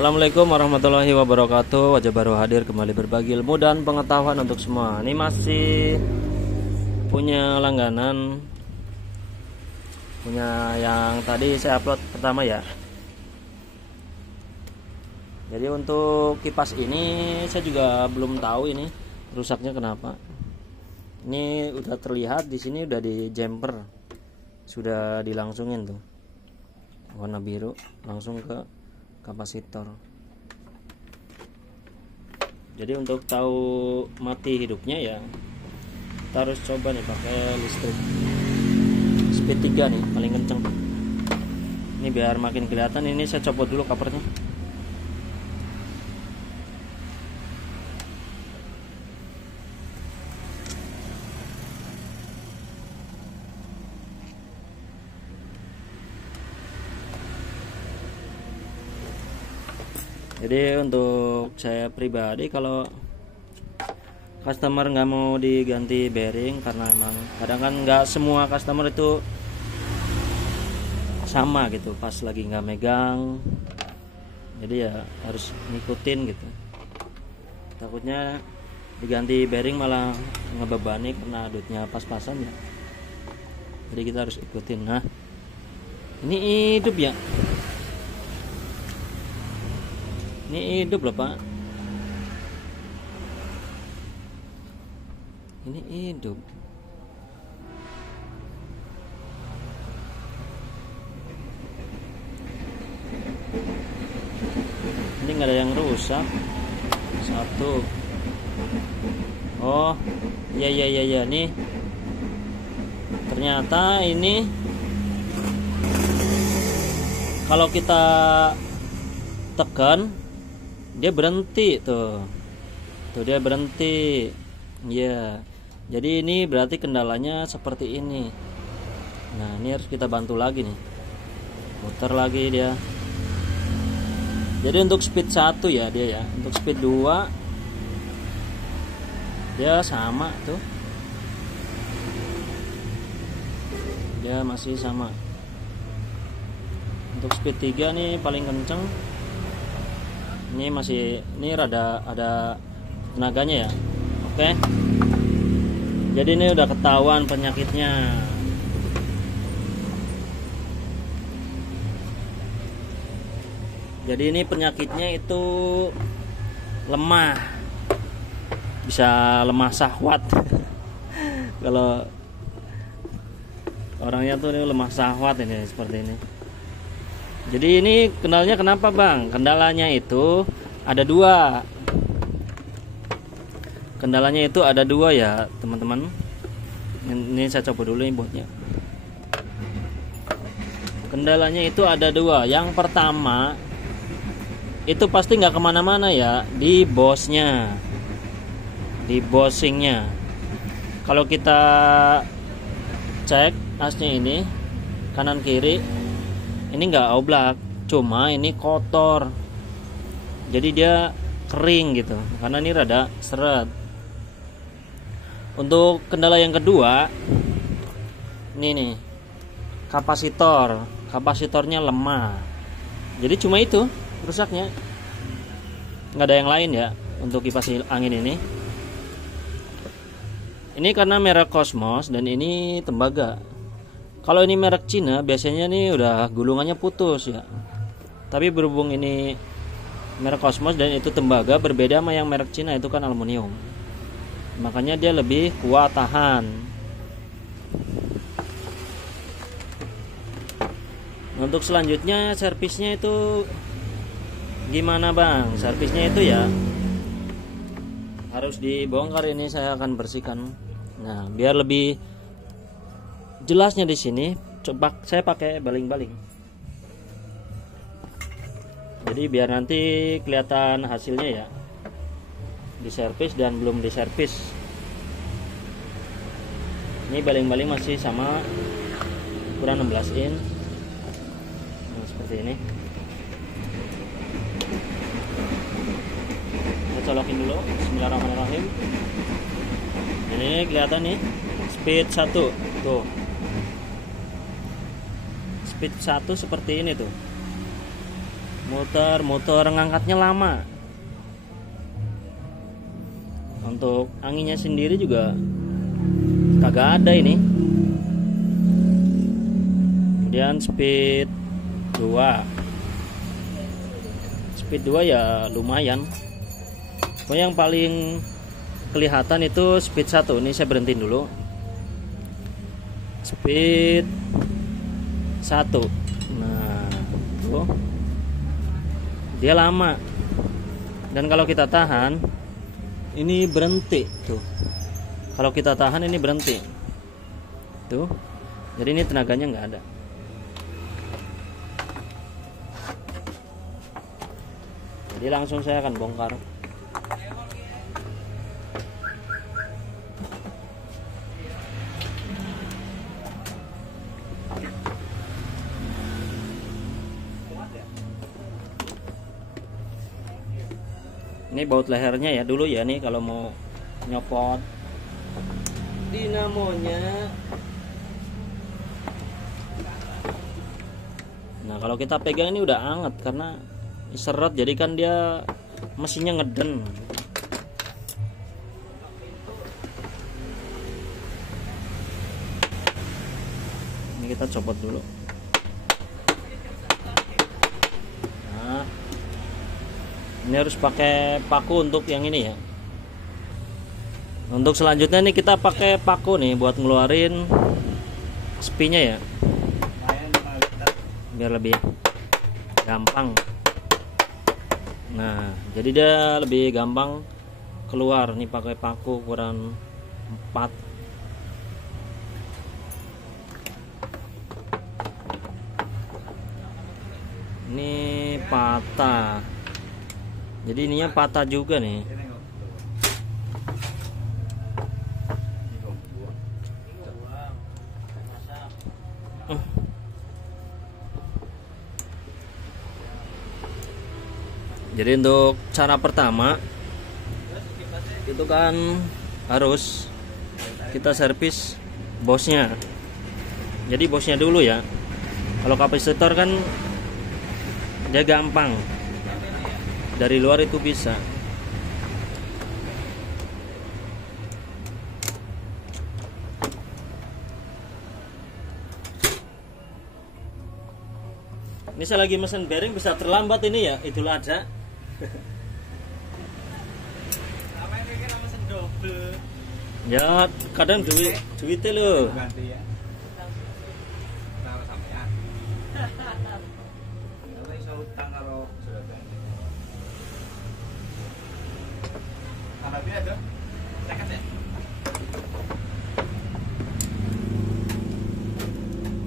Assalamualaikum warahmatullahi wabarakatuh. Wajah baru hadir kembali berbagi ilmu dan pengetahuan untuk semua. Ini masih punya langganan, punya yang tadi saya upload pertama ya. Jadi untuk kipas ini saya juga belum tahu ini rusaknya kenapa. Ini udah terlihat di sini udah di jumper, sudah dilangsungin tuh warna biru langsung ke kapasitor. Jadi untuk tahu mati hidupnya ya kita harus coba nih pakai listrik speed 3 nih, paling kenceng. Ini biar makin kelihatan, ini saya copot dulu covernya. Jadi untuk saya pribadi, kalau customer nggak mau diganti bearing, karena emang kadang kan nggak semua customer itu sama gitu pas lagi nggak megang, jadi ya harus ngikutin gitu. Takutnya diganti bearing malah ngebebani karena dutnya pas-pasan ya, jadi kita harus ikutin. Nah ini hidup ya, ini hidup loh Pak, ini hidup. Ini nggak ada yang rusak. Satu. Oh ya nih, ternyata ini kalau kita tekan dia berhenti tuh dia berhenti ya. Jadi ini berarti kendalanya seperti ini. Nah ini harus kita bantu lagi nih, muter lagi dia. Jadi untuk speed 1 ya dia ya, untuk speed 2 dia sama tuh, dia masih sama. Untuk speed 3 nih paling kenceng. Ini masih, ini rada ada tenaganya ya. Oke. Jadi ini udah ketahuan penyakitnya. Jadi ini penyakitnya itu lemah, bisa lemah syahwat. Kalau orangnya tuh ini lemah syahwat ini seperti ini. Jadi ini kendalanya kenapa Bang? Kendalanya itu ada dua. Kendalanya itu ada dua ya teman-teman. Ini saya coba dulu ini botnya. Kendalanya itu ada dua. Yang pertama itu pasti nggak kemana-mana ya, di bosnya, di bosingnya. Kalau kita cek asnya ini kanan kiri, ini nggak oblak, cuma ini kotor, jadi dia kering gitu karena ini rada seret. Untuk kendala yang kedua ini nih, kapasitornya lemah, jadi cuma itu rusaknya, nggak ada yang lain ya untuk kipas angin ini. Ini karena merek Cosmos dan ini tembaga. Kalau ini merek Cina biasanya nih udah gulungannya putus ya. Tapi berhubung ini merek Cosmos dan itu tembaga, berbeda sama yang merek Cina itu kan aluminium. Makanya dia lebih kuat tahan. Untuk selanjutnya servisnya itu gimana Bang? Servisnya itu ya harus dibongkar, ini saya akan bersihkan. Nah, biar lebih jelasnya di sini, coba saya pakai baling-baling. Jadi biar nanti kelihatan hasilnya ya, diservis dan belum diservis. Ini baling-baling masih sama ukuran 16 in. Nah, seperti ini. Kita colokin dulu. Bismillahirrahmanirrahim. Ini kelihatan nih, speed 1 tuh. Speed 1 seperti ini tuh. Motor ngangkatnya lama. Untuk anginnya sendiri juga kagak ada ini. Kemudian speed 2 ya lumayan. Pokoknya yang paling kelihatan itu speed 1. Ini saya berhentiin dulu. Speed 1. Nah, tuh. Dia lama. Dan kalau kita tahan, ini berhenti tuh. Kalau kita tahan ini berhenti. Tuh. Jadi ini tenaganya nggak ada. Jadi langsung saya akan bongkar. Ini baut lehernya ya dulu ya nih kalau mau nyopot dinamonya. Nah kalau kita pegang ini udah anget karena seret, jadi kan dia mesinnya ngeden. Ini kita copot dulu. Nah, ini harus pakai paku untuk yang ini ya. Untuk selanjutnya nih kita pakai paku nih buat ngeluarin spinya ya, biar lebih gampang. Nah, jadi dia lebih gampang keluar nih pakai paku ukuran 4. Ini patah. Jadi ininya patah juga nih. Jadi untuk cara pertama itu kan harus kita servis bosnya. Jadi bosnya dulu ya. Kalau kapasitor kan dia gampang, dari luar itu bisa. Ini saya lagi mesen bearing, bisa terlambat ini ya, itulah aja. Ya kadang duitnya loh.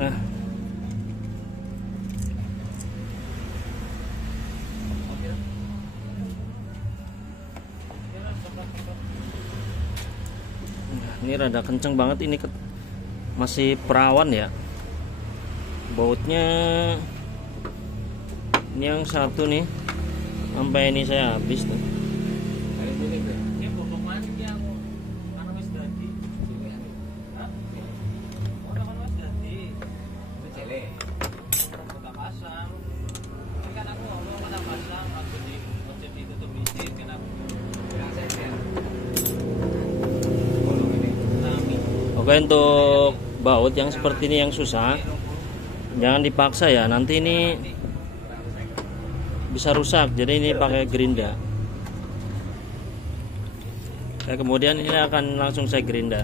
Nah, ini rada kenceng banget ini, masih perawan ya bautnya. Ini yang satu nih sampai ini saya habis tuh. Oke, untuk baut yang seperti ini yang susah jangan dipaksa ya, nanti ini bisa rusak. Jadi ini pakai gerinda. Kemudian ini akan langsung saya gerinda.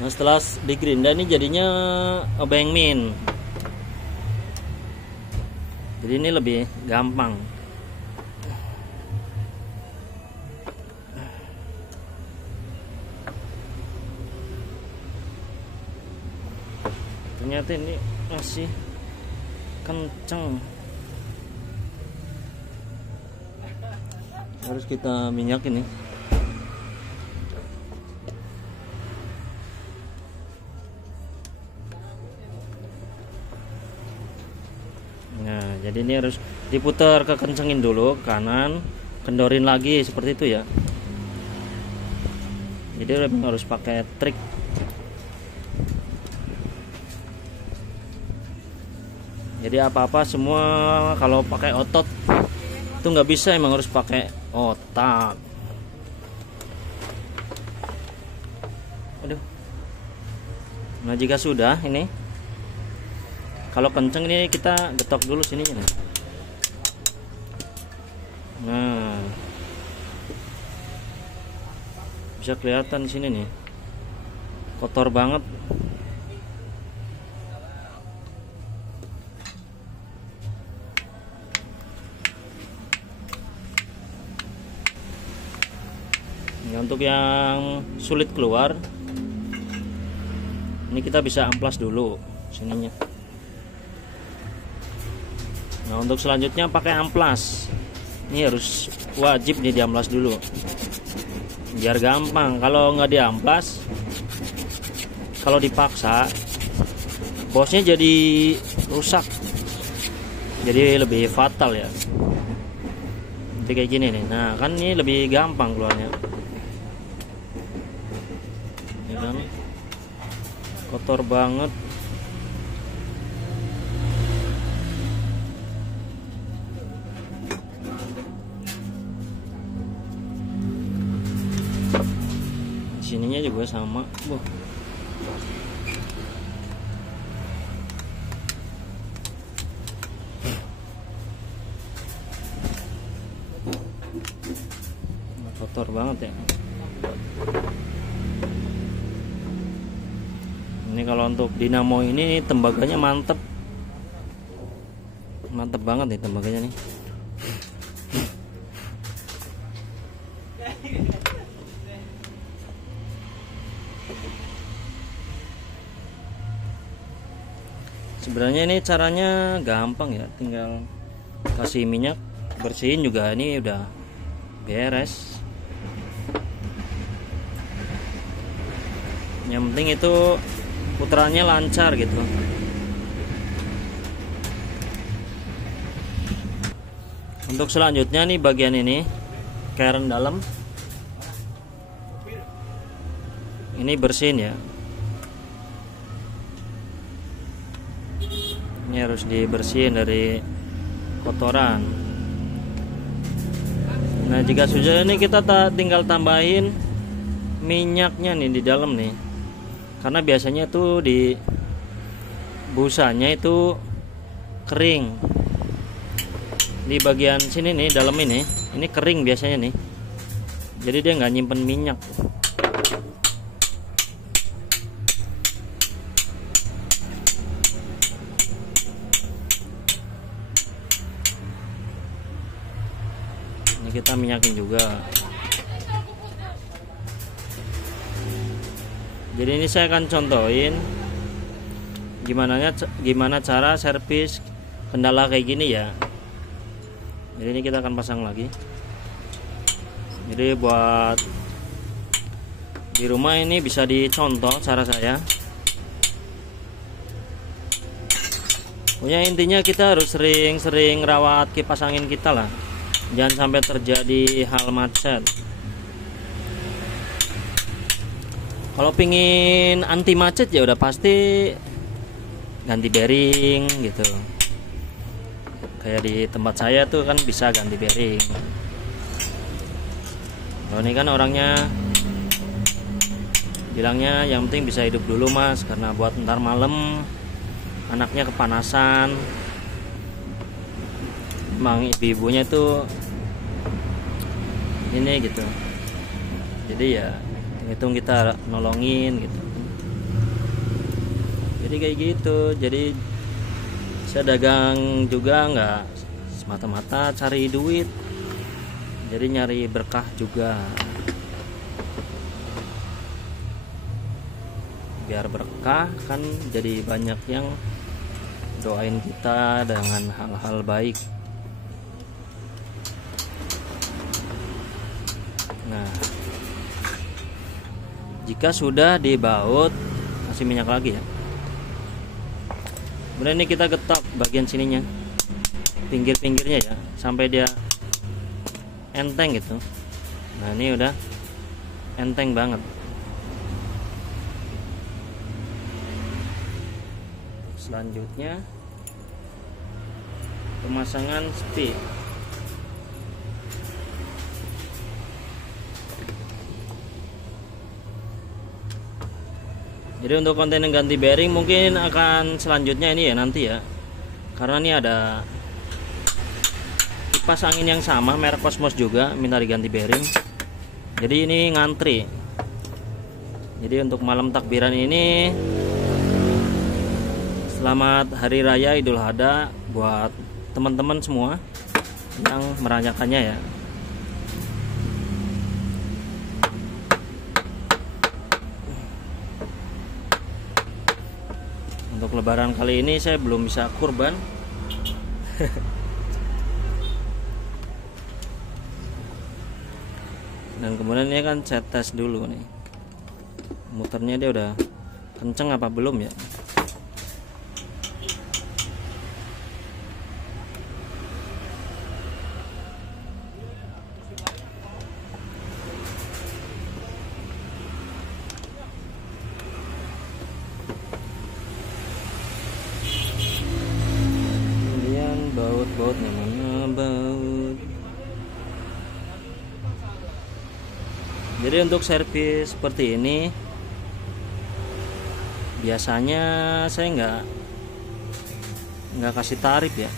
Nah setelah digerinda ini jadinya obeng min. Jadi ini lebih gampang. Ternyata ini masih kenceng. Harus kita minyak ini. Nah, jadi ini harus diputar, kekencengin dulu kanan, kendorin lagi seperti itu ya. Jadi memang harus pakai trik. Jadi apa-apa semua kalau pakai otot itu nggak bisa, emang harus pakai otak. Aduh. Nah jika sudah ini, kalau kenceng ini kita getok dulu sininya nih. Nah bisa kelihatan di sini nih, kotor banget. Ini untuk yang sulit keluar, ini kita bisa amplas dulu sininya. Nah untuk selanjutnya pakai amplas, ini harus wajib nih diamplas dulu biar gampang. Kalau nggak diamplas, kalau dipaksa bosnya jadi rusak, jadi lebih fatal ya. Jadi kayak gini nih. Nah kan ini lebih gampang keluarnya ya kan? Kotor banget. Sininya juga sama. Wah. Kotor banget ya. Ini kalau untuk dinamo ini tembaganya mantep. Mantep banget nih tembaganya nih. Sebenarnya ini caranya gampang ya, tinggal kasih minyak, bersihin juga, ini udah beres. Yang penting itu putarannya lancar gitu. Untuk selanjutnya nih bagian ini, keren dalam ini bersihin ya. Ini harus dibersihin dari kotoran. Nah jika sudah ini kita tinggal tambahin minyaknya nih di dalam nih, karena biasanya tuh di busanya itu kering. Di bagian sini nih, dalam ini kering biasanya nih, jadi dia nggak nyimpen minyak. Ini kita minyakin juga. Jadi ini saya akan contohin gimana cara servis kendala kayak gini ya. Jadi ini kita akan pasang lagi. Jadi buat di rumah ini bisa dicontoh cara saya. Pokoknya intinya kita harus sering-sering rawat kipas angin kita lah. Jangan sampai terjadi hal macet. Kalau pingin anti macet ya udah pasti ganti bearing gitu. Kayak di tempat saya tuh kan bisa ganti bearing. Kalau ini kan orangnya bilangnya yang penting bisa hidup dulu mas, karena buat ntar malam anaknya kepanasan. Emang ibu-ibunya tuh ini gitu, jadi ya hitung kita nolongin gitu. Jadi kayak gitu. Jadi saya dagang juga nggak semata-mata cari duit, jadi nyari berkah juga, biar berkah kan. Jadi banyak yang doain kita dengan hal-hal baik. Nah jika sudah dibaut, kasih minyak lagi ya. Kemudian ini kita getok bagian sininya. pinggir-pinggirnya ya, sampai dia enteng gitu. Nah ini udah enteng banget. Selanjutnya pemasangan sepi. Jadi untuk konten yang ganti bearing mungkin akan selanjutnya ini ya nanti ya, karena ini ada kipas angin yang sama merek Cosmos juga minta diganti bearing. Jadi ini ngantri. Jadi untuk malam takbiran ini, selamat Hari Raya Idul Adha buat teman-teman semua yang merayakannya ya. Untuk lebaran kali ini saya belum bisa kurban. Dan kemudian ini kan saya tes dulu nih, muternya dia udah kenceng apa belum ya. Baut namanya baut. Jadi untuk servis seperti ini biasanya saya nggak kasih tarif ya,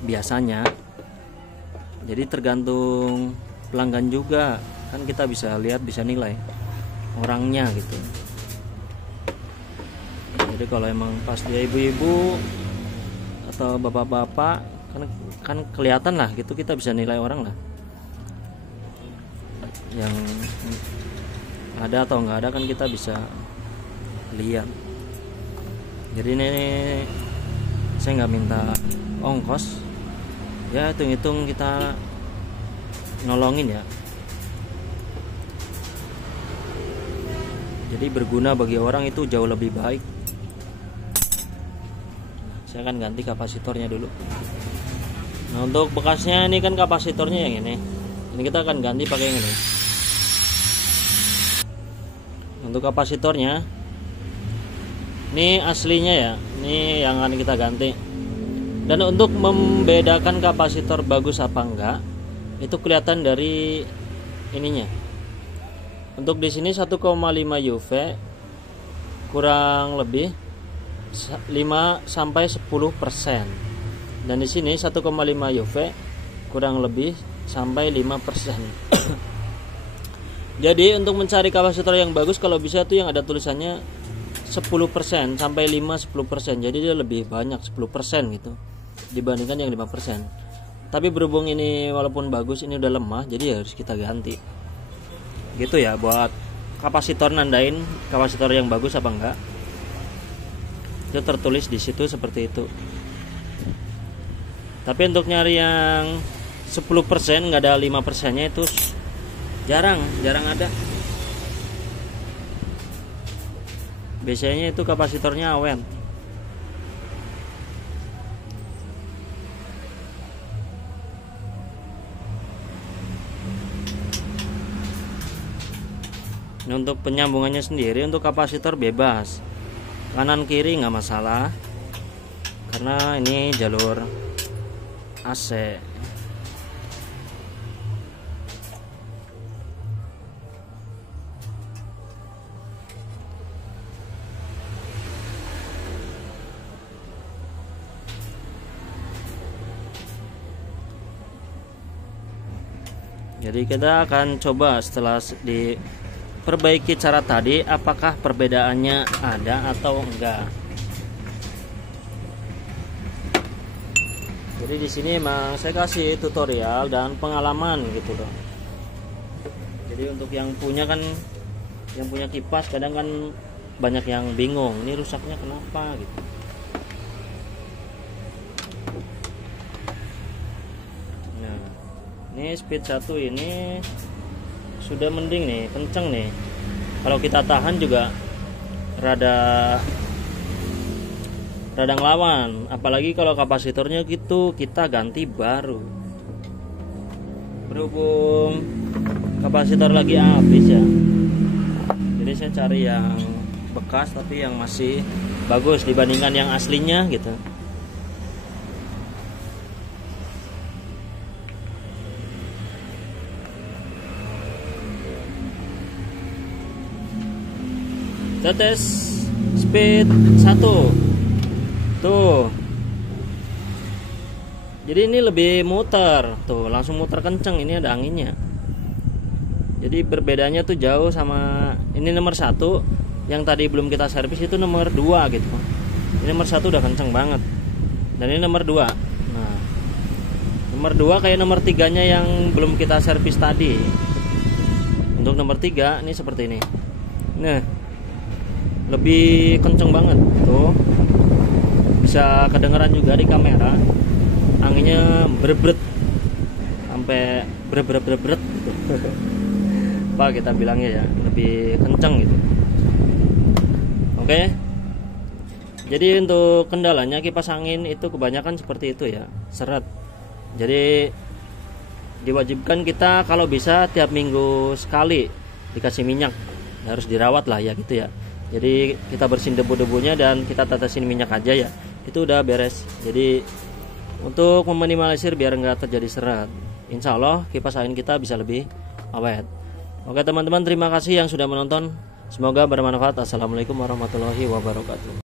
biasanya. Jadi tergantung pelanggan juga, kan kita bisa lihat, bisa nilai orangnya gitu. Jadi kalau emang pas dia ibu-ibu atau bapak-bapak kan kelihatan lah gitu, kita bisa nilai orang lah, yang ada atau nggak ada kan kita bisa lihat. Jadi ini saya nggak minta ongkos ya, hitung-hitung kita nolongin ya. Jadi berguna bagi orang itu jauh lebih baik. Saya akan ganti kapasitornya dulu. Nah untuk bekasnya ini kan kapasitornya yang ini kita akan ganti pakai yang ini. Untuk kapasitornya ini aslinya ya, ini yang akan kita ganti. Dan untuk membedakan kapasitor bagus apa enggak itu kelihatan dari ininya. Untuk di sini 1,5 UV kurang lebih 5 sampai 10%. Dan di sini 1,5 UV kurang lebih sampai 5%. Jadi untuk mencari kapasitor yang bagus kalau bisa tuh yang ada tulisannya 10% sampai 5-10%. Jadi dia lebih banyak 10% gitu dibandingkan yang 5%. Tapi berhubung ini walaupun bagus ini udah lemah, jadi harus kita ganti. Gitu ya buat kapasitor, nandain kapasitor yang bagus apa enggak. Itu tertulis di situ seperti itu. Tapi untuk nyari yang 10% nggak ada 5%-nya itu jarang ada. Biasanya itu kapasitornya awen. Nah, untuk penyambungannya sendiri untuk kapasitor bebas, kanan kiri nggak masalah karena ini jalur AC. Jadi kita akan coba setelah diperbaiki cara tadi apakah perbedaannya ada atau enggak. Jadi di sini emang saya kasih tutorial dan pengalaman gitu loh. Jadi untuk yang punya kipas kadang kan banyak yang bingung, ini rusaknya kenapa gitu. Nah, ini speed 1 ini sudah mending nih, kenceng nih. Kalau kita tahan juga rada radang lawan, apalagi kalau kapasitornya gitu kita ganti baru. Berhubung kapasitor lagi habis ya, jadi saya cari yang bekas tapi yang masih bagus dibandingkan yang aslinya gitu. Kita tes speed 1 tuh, jadi ini lebih muter tuh, langsung muter kenceng. Ini ada anginnya, jadi berbedanya tuh jauh sama ini nomor 1 yang tadi belum kita servis, itu nomor 2 gitu. Ini nomor 1 udah kenceng banget, dan ini nomor 2. Nah, nomor 2 kayak nomor 3 nya yang belum kita servis tadi. Untuk nomor 3 ini seperti ini. Nah, lebih kenceng banget tuh, bisa kedengeran juga di kamera. Anginnya berbret sampai berbret gitu. Apa kita bilangnya ya, lebih kenceng gitu. Oke. Jadi untuk kendalanya kipas angin itu kebanyakan seperti itu ya, seret. Jadi diwajibkan kita kalau bisa tiap minggu sekali dikasih minyak, harus dirawat lah ya gitu ya. Jadi kita bersihin debu-debunya dan kita tetesin minyak aja ya, itu udah beres. Jadi untuk meminimalisir biar nggak terjadi seret, insya Allah kipas angin kita bisa lebih awet. Oke teman-teman, terima kasih yang sudah menonton, semoga bermanfaat. Assalamualaikum warahmatullahi wabarakatuh.